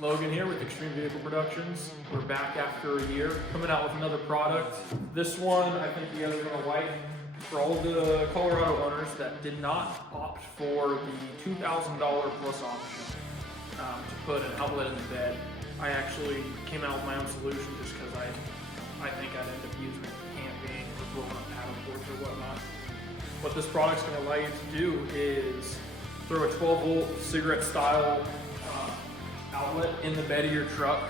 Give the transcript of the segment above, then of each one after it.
Logan here with Extreme Vehicle Productions. We're back after a year, coming out with another product. This one, I think you guys are gonna like. For all the Colorado owners that did not opt for the $2,000 plus option to put an outlet in the bed, I actually came out with my own solution just because I think I'd end up using it for camping or blowing up paddleboards or whatnot. What this product's going to allow you to do is throw a 12-volt cigarette-style outlet in the bed of your truck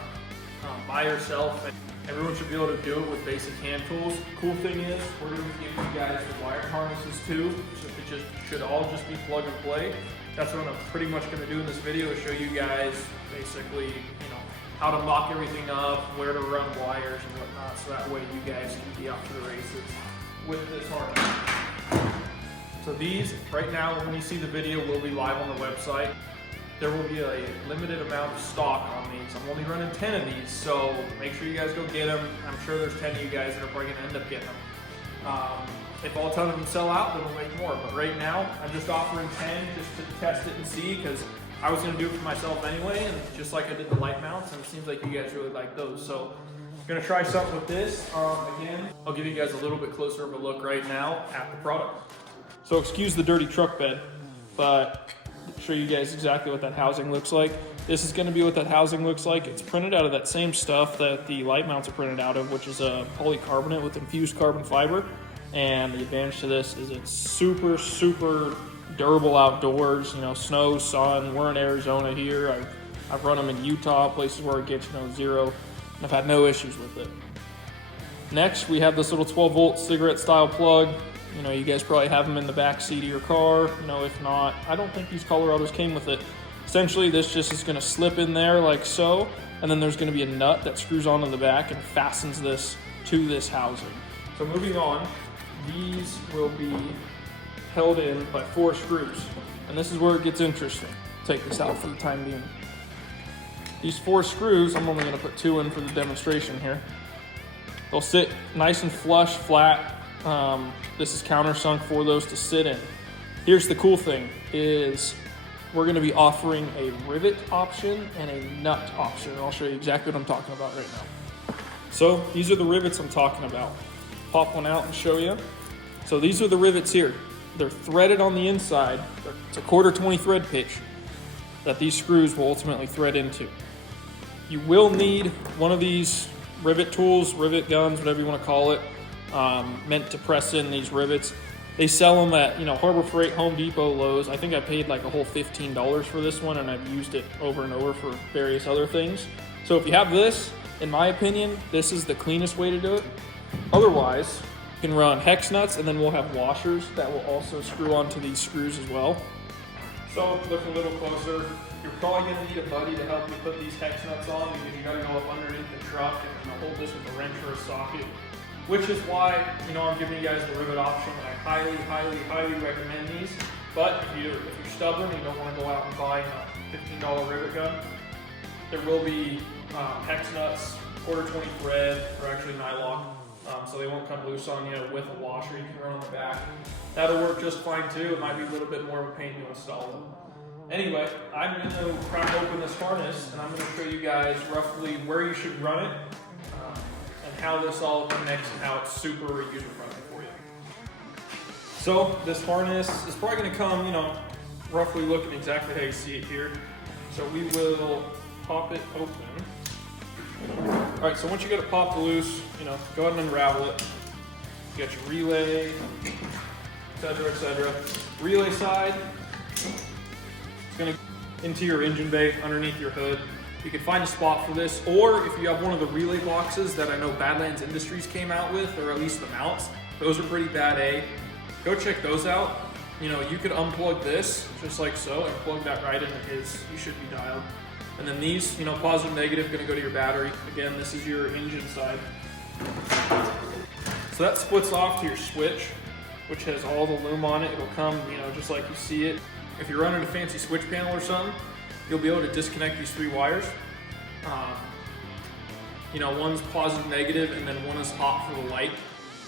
by yourself. Everyone should be able to do it with basic hand tools. Cool thing is, we're going to give you guys the wire harnesses too, so it should all just be plug and play. That's what I'm pretty much going to do in this video, is show you guys basically, how to mock everything up, where to run wires and whatnot, so that way you guys can be off to the races with this harness. So these, right now, when you see the video, will be live on the website. There will be a limited amount of stock on these. I'm only running 10 of these, so make sure you guys go get them. I'm sure there's 10 of you guys that are probably gonna end up getting them. If all 10 of them sell out, then we'll make more. But right now, I'm just offering 10 just to test it and see, because I was gonna do it for myself anyway, and just like I did the light mounts, and it seems like you guys really like those. So I'm gonna try something with this. Again, I'll give you guys a little bit closer of a look right now at the product. So excuse the dirty truck bed, but show you guys exactly what that housing looks like. This is going to be what that housing looks like. It's printed out of that same stuff that the light mounts are printed out of, which is a polycarbonate with infused carbon fiber. And the advantage to this is it's super, super durable outdoors. Snow, sun. We're in Arizona here. I've run them in Utah, places where it gets 0, and I've had no issues with it. Next, we have this little 12-volt cigarette-style plug. You guys probably have them in the back seat of your car. If not, I don't think these Colorados came with it. Essentially, this just is going to slip in there like so, and then there's going to be a nut that screws onto the back and fastens this to this housing. So moving on, these will be held in by 4 screws, and this is where it gets interesting. Take this out for the time being. These 4 screws, I'm only going to put 2 in for the demonstration here. They'll sit nice and flush, flat. This is countersunk for those to sit in. Here's the cool thing is we're going to be offering a rivet option and a nut option. And I'll show you exactly what I'm talking about right now. So these are the rivets I'm talking about. Pop one out and show you. So these are the rivets here. They're threaded on the inside. It's a 1/4 thread pitch that these screws will ultimately thread into. You will need one of these rivet tools, rivet guns, whatever you want to call it. Meant to press in these rivets. They sell them at Harbor Freight, Home Depot, Lowe's. I think I paid like a whole $15 for this one, and I've used it over and over for various other things. So if you have this, in my opinion, this is the cleanest way to do it. Otherwise, you can run hex nuts, and then we'll have washers that will also screw onto these screws as well. So look a little closer. You're probably going to need a buddy to help you put these hex nuts on, because you got to go up underneath the truck and hold this with a wrench or a socket. Which is why, I'm giving you guys the rivet option. I highly, highly, highly recommend these. But if you're stubborn and you don't want to go out and buy a $15 rivet gun, there will be hex nuts, 1/4 thread, or actually nylock, so they won't come loose on you with a washer you can run on the back. That'll work just fine too. It might be a little bit more of a pain to install them. Anyway, I'm going to crack open this harness, and I'm going to show you guys roughly where you should run it, how this all connects, and how it's super user-friendly for you. So this harness is probably going to come, roughly looking exactly how you see it here. So we will pop it open. All right, so once you get it popped loose, go ahead and unravel it. You got your relay, etc., etc. Relay side, it's going to into your engine bay underneath your hood. You can find a spot for this, or if you have one of the relay boxes that I know Badlands Industries came out with, or at least the mounts, those are pretty bad A. Go check those out. You could unplug this just like so and plug that right into his. You should be dialed. And then these, positive, negative, going to go to your battery. Again, this is your engine side. So that splits off to your switch, which has all the loom on it. It'll come, just like you see it. If you're running a fancy switch panel or something, you'll be able to disconnect these 3 wires. One's positive, negative, and then one is hot for the light.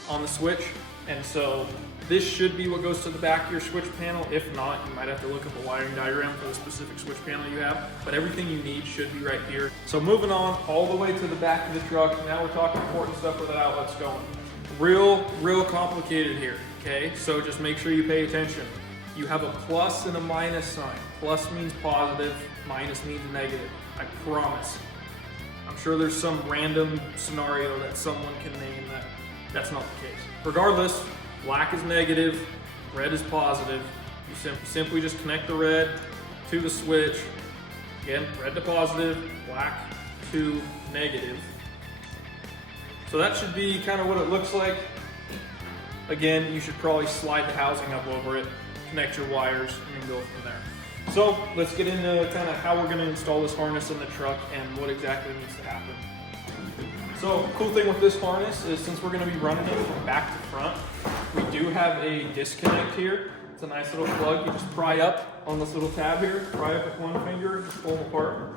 on the switch. And so this should be what goes to the back of your switch panel. If not, you might have to look up a wiring diagram for the specific switch panel you have, but everything you need should be right here. So moving on all the way to the back of the truck, now we're talking important stuff where the outlet's going. Real complicated here, okay? So just make sure you pay attention. You have a plus and a minus sign. Plus means positive, minus means negative, I promise. I'm sure there's some random scenario that someone can name that's not the case. Regardless, black is negative, red is positive. You simply just connect the red to the switch. Again, red to positive, black to negative. So that should be kind of what it looks like. Again, you should probably slide the housing up over it, connect your wires, and then go from there. So let's get into kind of how we're going to install this harness in the truck and what exactly needs to happen. So cool thing with this harness is since we're going to be running it from back to front, we do have a disconnect here. It's a nice little plug. You just pry up on this little tab here, pry up with one finger, just pull them apart.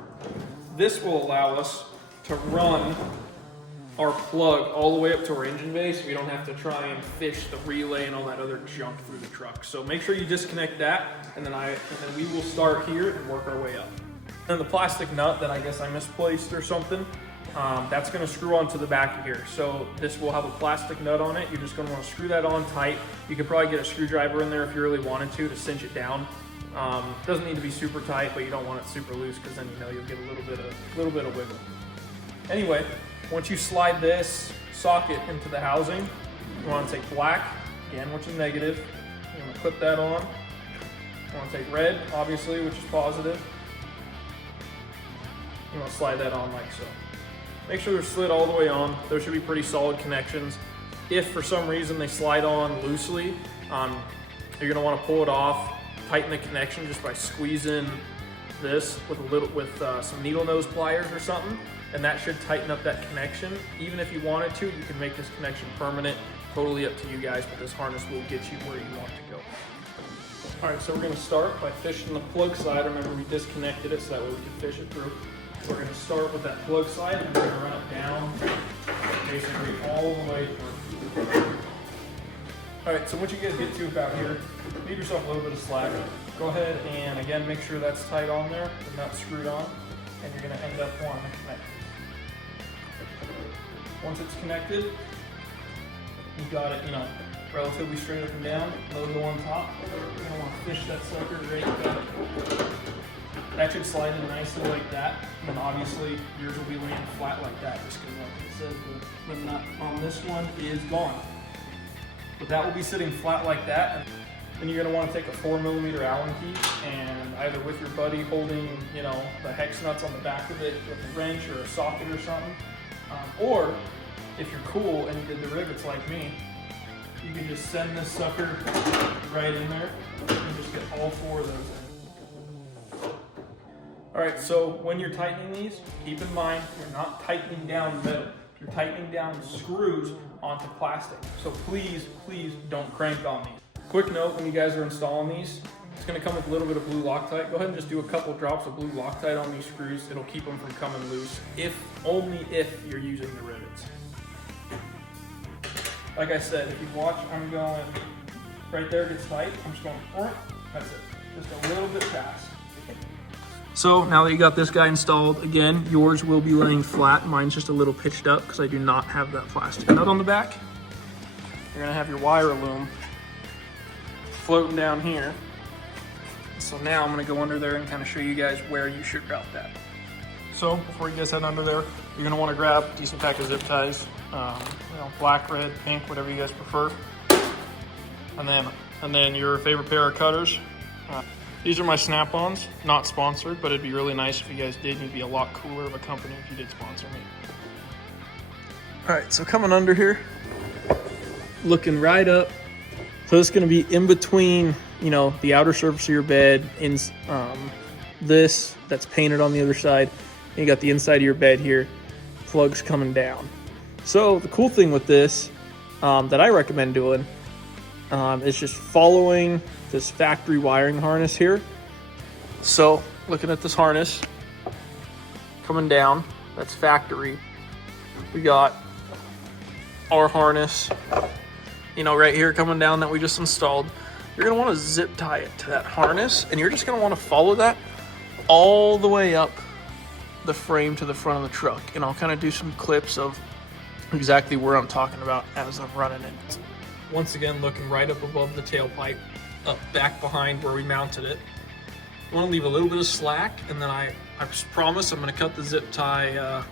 This will allow us to run our plug all the way up to our engine bay, so we don't have to try and fish the relay and all that other junk through the truck. So make sure you disconnect that, and then we will start here and work our way up. And the plastic nut that I guess I misplaced or something, that's going to screw onto the back of here. So this will have a plastic nut on it. You're just going to want to screw that on tight. You could probably get a screwdriver in there if you really wanted to cinch it down. Doesn't need to be super tight, but you don't want it super loose because then you'll get a little bit of wiggle. Anyway, once you slide this socket into the housing, you want to take black, again, which is negative. You want to clip that on. You want to take red, obviously, which is positive. You want to slide that on like so. Make sure they're slid all the way on. Those should be pretty solid connections. If for some reason they slide on loosely, you're going to want to pull it off, tighten the connection just by squeezing this with some needle nose pliers or something. And that should tighten up that connection. Even if you wanted to, you can make this connection permanent. Totally up to you guys, but this harness will get you where you want to go. All right, so we're gonna start by fishing the plug side. Remember, we disconnected it so that way we can fish it through. So we're gonna start with that plug side and we're gonna run it down, basically all the way through. All right, so once you guys get to about here, leave yourself a little bit of slack. Go ahead and again, make sure that's tight on there, the nut's screwed on, and you're gonna end up wanting to connect it. Once it's connected, you've got it, relatively straight up and down, logo on top. You're gonna want to fish that sucker right back. That should slide in nicely like that. And then obviously yours will be laying flat like that, just because like it says the nut on this one is gone. But that will be sitting flat like that. Then you're gonna want to take a 4mm Allen key and either with your buddy holding, the hex nuts on the back of it with a wrench or a socket or something. Or if you're cool and you did the rivets like me, you can just send this sucker right in there and just get all 4 of those in. All right, so when you're tightening these, keep in mind you're not tightening down metal. You're tightening down screws onto plastic. So please don't crank on these. Quick note, when you guys are installing these, it's gonna come with a little bit of blue Loctite. Go ahead and just do a couple drops of blue Loctite on these screws. It'll keep them from coming loose, only if you're using the rivets. Like I said, if you watch, I'm going, right there gets tight. I'm just going, that's it, just a little bit past. So now that you got this guy installed, again, yours will be laying flat. Mine's just a little pitched up because I do not have that plastic nut on the back. You're gonna have your wire loom floating down here. So now I'm gonna go under there and kind of show you guys where you should route that. So before you guys head under there, you're gonna wanna grab a decent pack of zip ties, black, red, pink, whatever you guys prefer. And then your favorite pair of cutters. These are my Snap-ons, not sponsored, but it'd be really nice if you guys did. You'd be a lot cooler of a company if you did sponsor me. All right, so coming under here, looking right up. So it's gonna be in between, the outer surface of your bed, in this that's painted on the other side. And you got the inside of your bed here, plugs coming down. So the cool thing with this that I recommend doing is just following this factory wiring harness here. So looking at this harness coming down, that's factory. We got our harness you know, right here coming down that we just installed, you're gonna wanna zip tie it to that harness, and you're just gonna wanna follow that all the way up the frame to the front of the truck. And I'll kind of do some clips of exactly where I'm talking about as I'm running it. Once again, looking right up above the tailpipe, up back behind where we mounted it. I want to leave a little bit of slack, and then I promise I'm going to cut the zip tie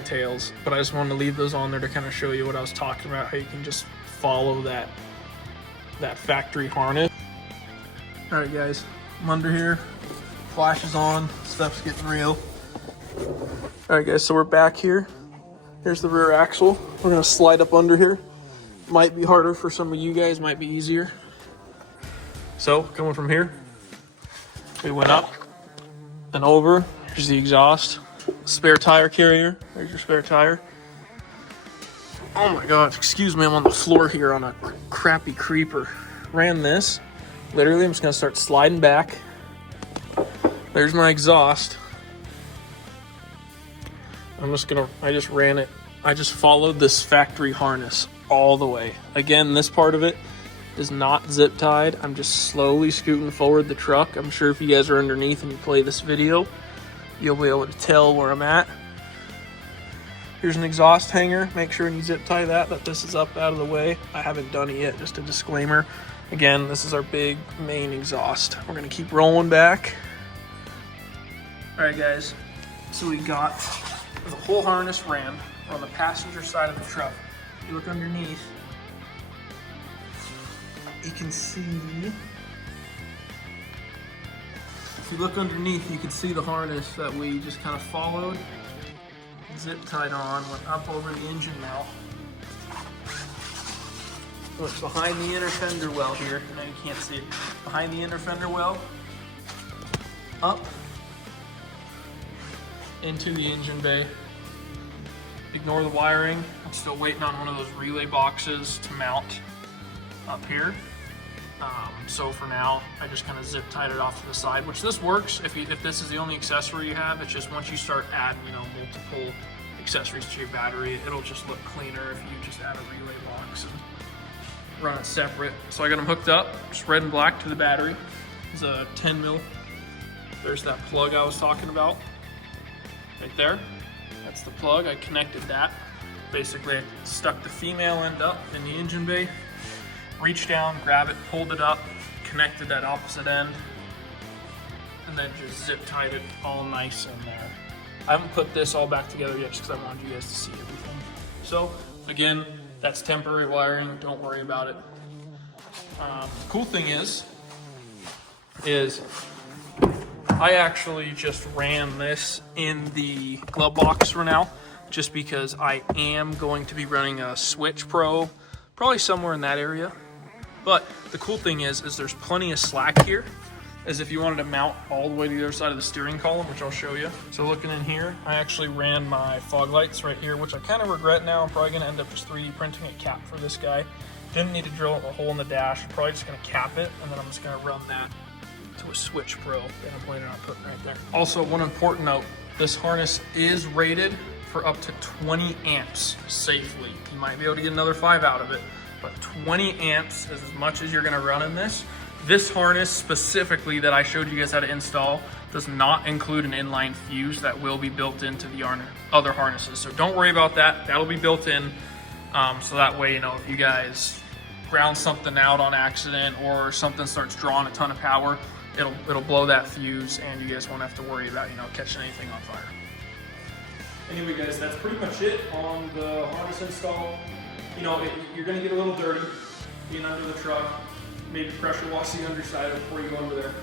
tails, but I just wanted to leave those on there to kind of show you what I was talking about, how you can just follow that factory harness. All right, guys, I'm under here. Flash is on. Stuff's getting real. All right, guys, so we're back here. Here's the rear axle. We're gonna slide up under here. Might be harder for some of you guys, might be easier. So, coming from here, we went up and over. Here's the exhaust. Spare tire carrier. There's your spare tire. Oh my God, excuse me, I'm on the floor here on a crappy creeper. Ran this. Literally, I'm just gonna start sliding back. There's my exhaust. I just ran it. I just followed this factory harness all the way. Again, this part of it is not zip tied. I'm just slowly scooting forward the truck. I'm sure if you guys are underneath and you play this video, you'll be able to tell where I'm at. Here's an exhaust hanger. Make sure when you zip tie that this is up out of the way. I haven't done it yet, just a disclaimer. Again, this is our big main exhaust. We're gonna keep rolling back. All right, guys, so we got the whole harness ran on the passenger side of the truck. If you look underneath, you can see, you can see the harness that we just kind of followed, zip tied on, went up over the engine mount. So it's behind the inner fender well here. I know you can't see it. Behind the inner fender well, up into the engine bay. Ignore the wiring. I'm still waiting on one of those relay boxes to mount up here. So for now, I just kind of zip tied it off to the side, which this works if this is the only accessory you have. It's just once you start adding, you know, multiple accessories to your battery, it'll just look cleaner if you just add a relay box and run it separate. So I got them hooked up, just red and black to the battery. It's a 10 mil. There's that plug I was talking about. Right there, that's the plug. I connected that. Basically, I stuck the female end up in the engine bay, reached down, grab it, pulled it up, connected that opposite end, and then just zip tied it all nice in there. I haven't put this all back together yet just because I wanted you guys to see everything. So, again, that's temporary wiring, don't worry about it. The cool thing is I actually just ran this in the glove box for now, just because I am going to be running a Switch Pro, probably somewhere in that area. But the cool thing is there's plenty of slack here, as if you wanted to mount all the way to the other side of the steering column, which I'll show you. So looking in here, I actually ran my fog lights right here, which I kind of regret now. I'm probably gonna end up just 3D printing a cap for this guy. Didn't need to drill a hole in the dash. Probably just gonna cap it, and then I'm just gonna run that to a Switch Pro that I'm planning on putting right there. Also, one important note, this harness is rated for up to 20 amps safely. You might be able to get another 5 out of it, but 20 amps is as much as you're gonna run in this. This harness specifically that I showed you guys how to install does not include an inline fuse that will be built into the other harnesses. So don't worry about that, that'll be built in. So that way, you know, if you guys ground something out on accident or something starts drawing a ton of power, it'll blow that fuse and you guys won't have to worry about, you know, catching anything on fire. Anyway, guys, that's pretty much it on the harness install. You know, you're gonna get a little dirty being under the truck. Maybe pressure wash the underside before you go under there.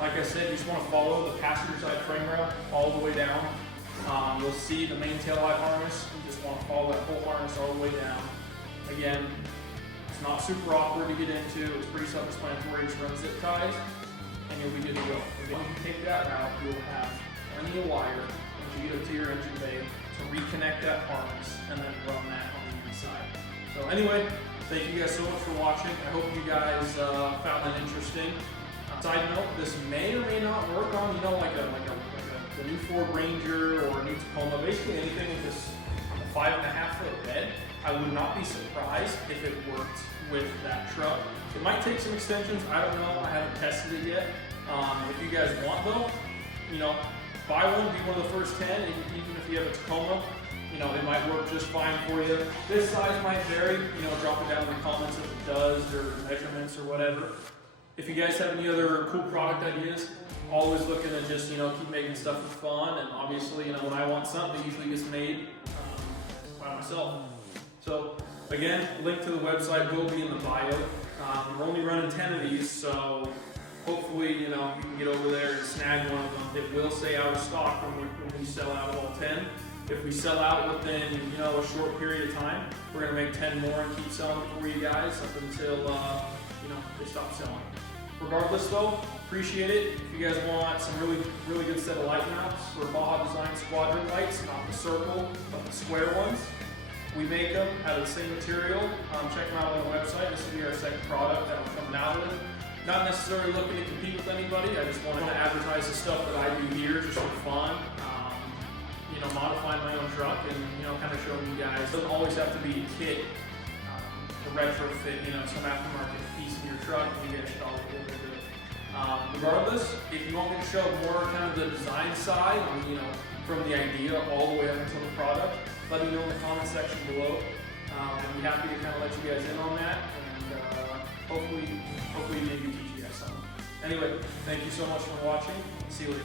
Like I said, you just want to follow the passenger side frame rail all the way down. You'll see the main tail light harness. You just want to follow that whole harness all the way down. Again, it's not super awkward to get into. It's pretty self-explanatory. Just run zip ties, and you'll be good to go. Again, if you take that route, you'll have plenty of wire once you get up to your engine bay to reconnect that harness and then run that on the inside. So anyway, thank you guys so much for watching. I hope you guys found that interesting. Side note, this may or may not work on, you know, like the new Ford Ranger or a new Tacoma, basically anything with this 5.5 foot bed. I would not be surprised if it worked with that truck. It might take some extensions, I don't know, I haven't tested it yet. If you guys want though, you know, buy one, be one of the first 10, and even if you have a Tacoma, you know, it might work just fine for you. This size might vary, you know, drop it down in the comments if it does, or measurements or whatever. If you guys have any other cool product ideas, always looking to just, you know, keep making stuff for fun. And obviously, you know, when I want something, it usually gets made by myself. So again, link to the website will be in the bio. We're only running 10 of these, so hopefully, you know, you can get over there and snag one of them. It will stay out of stock when we sell out all 10. If we sell out within, you know, a short period of time, we're gonna make 10 more and keep selling it for you guys up until, you know, they stop selling. Regardless though, appreciate it. If you guys want some really good set of light mounts for Baja Design Squadron lights, not the circle, but the square ones, we make them out of the same material. Check them out on the website. This will be our second product that we're coming out with. Not necessarily looking to compete with anybody. I just wanted to advertise the stuff that I do here just for fun. You know, modifying my own truck and, you know, kind of showing you guys. It doesn't always have to be a kit to retrofit, you know, some aftermarket piece in your truck. You guys should always be able to do it. Regardless, if you want me to show more kind of the design side, you know, from the idea all the way up until the product, let me know in the comment section below. I'd be happy to kind of let you guys in on that, and hopefully maybe teach you guys something. Anyway, thank you so much for watching. See you later.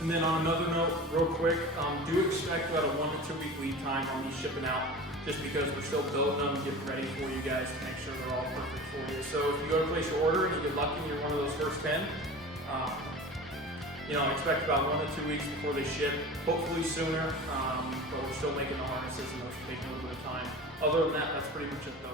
And then on another note, real quick, do expect about a 1 to 2 week lead time on these shipping out, just because we're still building them, getting ready for you guys to make sure they're all perfect for you. So if you go to place your order and you get lucky and you're one of those first 10, you know, expect about 1 to 2 weeks before they ship, hopefully sooner, but we're still making the harnesses and those take a little bit of time. Other than that, that's pretty much it though.